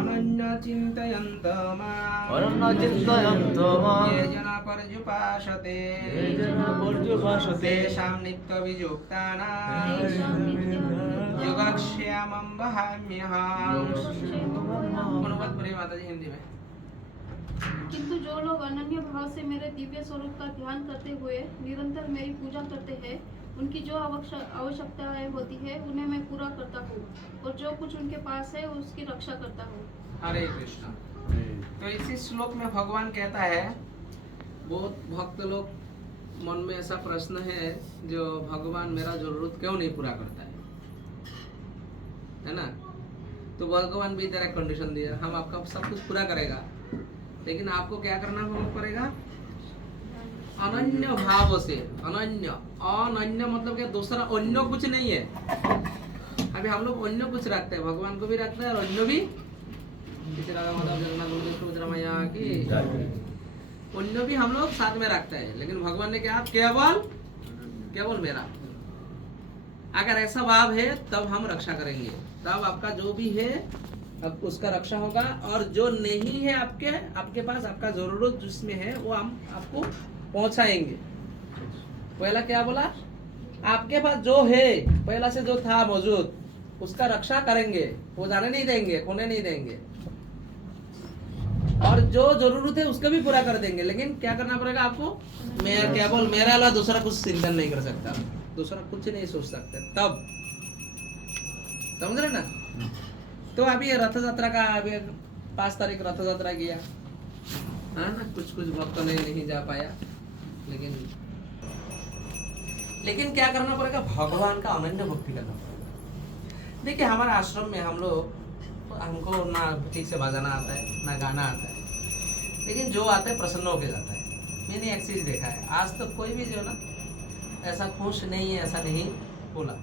अनन्य चिन्तयन्त माम् ये जना पर्युपासते तेषां नित्यवियुक्तानां योगक्षेमं वहाम्यहम्। अनुवाद करिए माता जी हिंदी में। किंतु जो लोग अनन्य भाव से मेरे दिव्य स्वरूप का ध्यान करते हुए निरंतर मेरी पूजा करते हैं, उनकी जो आवश्यकताएं होती है उन्हें मैं पूरा करता हूँ और जो कुछ उनके पास है उसकी रक्षा करता हूँ। हरे कृष्णा। तो इसी श्लोक में भगवान कहता है, बहुत भक्त लोग मन में ऐसा प्रश्न है जो भगवान मेरा जरूरत क्यों नहीं पूरा करता है ना। तो भगवान भी तेरा कंडीशन दिया, हम आपका सब कुछ पूरा करेगा, लेकिन आपको क्या करना पड़ेगा? अनन्य भाव से। अनन्य मतलब क्या? दूसरा अन्य कुछ नहीं है। अभी हम लोग अन्य कुछ रखते हैं, भगवान को भी रखते हैं और अन्य भी। अन्य भी हम लोग साथ में रखते हैं, लेकिन भगवान ने क्या? केवल मेरा। अगर ऐसा भाव है तब हम रक्षा करेंगे, तब आपका जो भी है अब उसका रक्षा होगा, और जो नहीं है आपके पास, आपका जरूरत जिसमें है वो हम आपको पहुंचाएंगे। पहला क्या बोला? आपके पास जो है पहला से जो था मौजूद उसका रक्षा करेंगे, वो जाने नहीं देंगे, खोने नहीं देंगे, और जो जरूरत है उसका भी पूरा कर देंगे। लेकिन क्या करना पड़ेगा आपको? मैं केवल मेरा अलावा दूसरा कुछ चिंतन नहीं कर सकता, दूसरा कुछ नहीं सोच सकते, तब समझ रहे ना। तो अभी रथ यात्रा का अभी 5 तारीख रथ यात्रा किया, हाँ ना, कुछ भक्तों ने नहीं जा पाया, लेकिन क्या करना पड़ेगा? भगवान का अनन्य भक्ति करना पड़ेगा। देखिए हमारे आश्रम में हमको ना ठीक से बजाना आता है ना गाना आता है, लेकिन जो आता है प्रसन्न होके जाता है। मैंने एक चीज देखा है, आज तक कोई भी जो ना ऐसा खुश नहीं है, ऐसा नहीं बोला।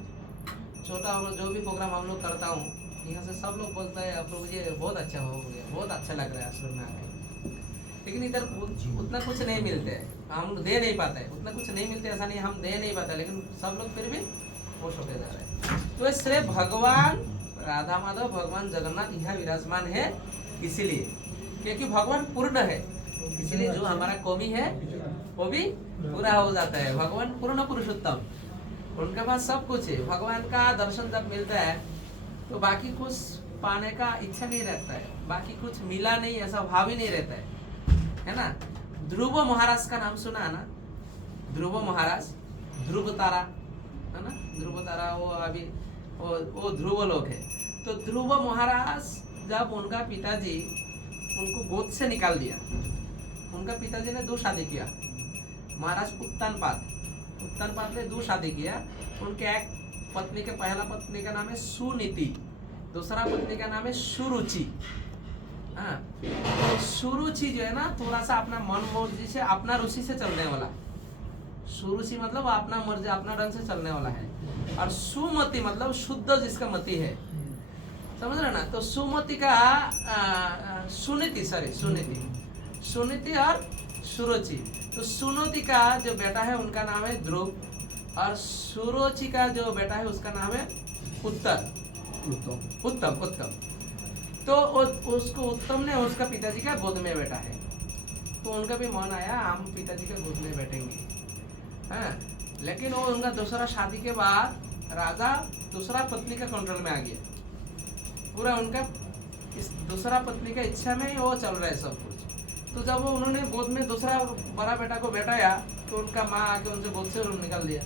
छोटा हम लोग जो भी प्रोग्राम हम लोग करता हूँ, यहाँ से सब लोग बोलता है प्रभु जी बहुत अच्छा हो गया, बहुत अच्छा लग रहा है आश्रम में आके। लेकिन इधर उतना कुछ नहीं मिलते है, हम दे नहीं पाते, उतना कुछ नहीं मिलते, ऐसा नहीं हम दे नहीं पाते, लेकिन सब लोग फिर भी खुश होते जा रहे हैं। तो इसलिए भगवान राधा माधव, भगवान जगन्नाथ यहाँ विराजमान है, इसीलिए क्योंकि भगवान पूर्ण है, इसलिए जो हमारा कमी है वो भी पूरा हो जाता है। भगवान पूर्ण पुरुषोत्तम, उनके पास सब कुछ है। भगवान का दर्शन जब मिलता है तो बाकी कुछ पाने का इच्छा नहीं रहता है, बाकी कुछ मिला नहीं ऐसा भाव ही नहीं रहता है ना। ध्रुव महाराज का नाम सुना है ना? ध्रुव महाराज, ध्रुव तारा है ना, ध्रुव तारा वो अभी वो ध्रुव लोग है। तो ध्रुव महाराज जब उनका पिताजी उनको गोद से निकाल दिया, उनका पिताजी ने 2 शादी किया। महाराज उत्तानपाद ने 2 शादी किया। उनके एक पत्नी के, पहला पत्नी का नाम है सुनीति, दूसरा पत्नी का नाम है सुरुचि। हाँ, तो सुरुचि जो है ना थोड़ा सा अपना मन मर्जी से, अपना रुचि से चलने वाला। सुरुचि मतलब अपना मर्जी, अपना ढंग से चलने वाला है। और सुमति मतलब शुद्ध जिसका मति है, समझ रहे ना। तो सुमति का सुनीति और सुरुचि। तो सुनीति का जो बेटा है उनका नाम है ध्रुव, और सुरुचि का जो बेटा है उसका नाम है उत्तम। तो उसको उत्तम ने उसका पिताजी का गोद में बैठा है, तो उनका भी मन आया हम पिताजी के गोद में बैठेंगे। हाँ, लेकिन वो उनका दूसरा शादी के बाद राजा दूसरा पत्नी का कंट्रोल में आ गया, पूरा उनका इस दूसरा पत्नी का इच्छा में ही वो चल रहा है सब कुछ। तो जब वो उन्होंने गोद में दूसरा बड़ा बेटा को बैठाया तो उनका माँ आके उनसे गोद से निकाल दिया।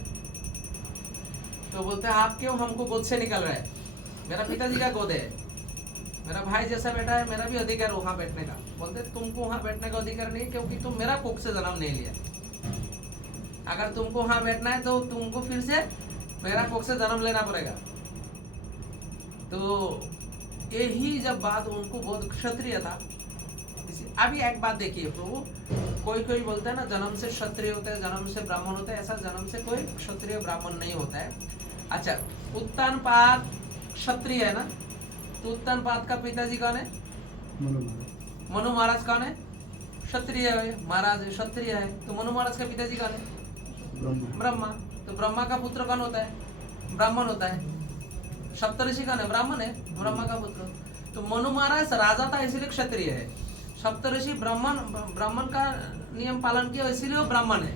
तो बोलते हैं आप क्यों हमको गोद से निकाल रहे हैं? मेरा पिताजी का गोद है, मेरा भाई जैसा बेटा है, मेरा भी अधिकार वहाँ बैठने का। बोलते तुमको वहाँ बैठने का अधिकार नहीं, क्योंकि तुम मेरा कोख से जन्म नहीं लिया। अगर तुमको वहाँ बैठना है तो तुमको फिर से मेरा कोख से जन्म लेना पड़ेगा। तो यही जब बात उनको बहुत क्षत्रिय था। अभी एक बात देखिए प्रभु, कोई बोलता है ना जन्म से क्षत्रिय होता है, जन्म से ब्राह्मण होता है, ऐसा जन्म से कोई क्षत्रिय ब्राह्मण नहीं होता है। अच्छा, उत्तानपाद क्षत्रिय है ना, तो उत्तानपाद का पिताजी कौन है? मनु महाराज कौन है? क्षत्रिय है, महाराज क्षत्रिय है। तो मनु महाराज का पिताजी कौन है? ब्रह्मा। तो ब्रह्मा का पुत्र कौन होता है? ब्राह्मण होता है। सप्तऋषि का ब्राह्मण है, ब्रह्मा का पुत्र। तो मनु महाराज राजा था इसीलिए क्षत्रिय है। सप्तऋषि ब्राह्मण का नियम पालन किया इसीलिए वो ब्राह्मण है,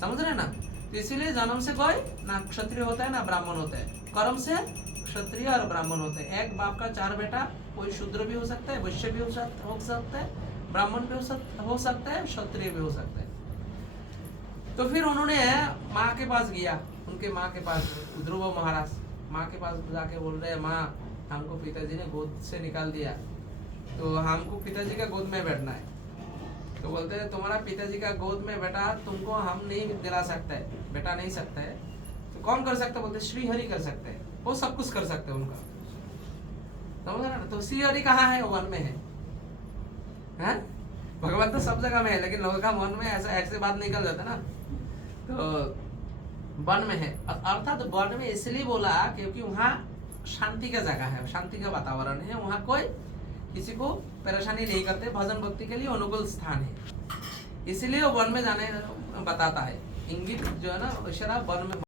समझ रहे ना। तो इसीलिए जन्म से कोई ना क्षत्रिय होता है ना ब्राह्मण होता है, कर्म से क्षत्रिय और ब्राह्मण होते हैं। एक बाप का 4 बेटा, कोई शूद्र भी हो सकता है, वैश्य भी हो सकता है, ब्राह्मण भी हो सकता है, क्षत्रिय भी हो सकता है। तो फिर उन्होंने माँ के पास गया, उनके माँ के पास ध्रुव महाराज माँ के पास जाके बोल रहे हैं, माँ हमको पिताजी ने गोद से निकाल दिया, तो हमको पिताजी का गोद में बैठना है। तो बोलते हैं तुम्हारा पिताजी का गोद में बेटा तुमको हम नहीं दिला सकता है, बेटा नहीं सकता है। तो कौन कर सकता है? बोलते श्री हरि कर सकते हैं, वो सब कुछ कर सकते हैं उनका, समझ रहे ना। तो श्री हरि कहाँ है? वन में है, हैं? भगवान तो सब जगह में है, लेकिन लोगों का मन में ऐसे बात निकल जाता ना। तो वन में है, अर्थात वन में इसलिए बोला क्योंकि वहाँ शांति का जगह है, शांति का वातावरण है, वहाँ कोई किसी को परेशानी नहीं करते, भजन भक्ति के लिए अनुकूल स्थान है, इसलिए वो वन में जाने बताता है। इंगित जो है ना, ईश्वर वन में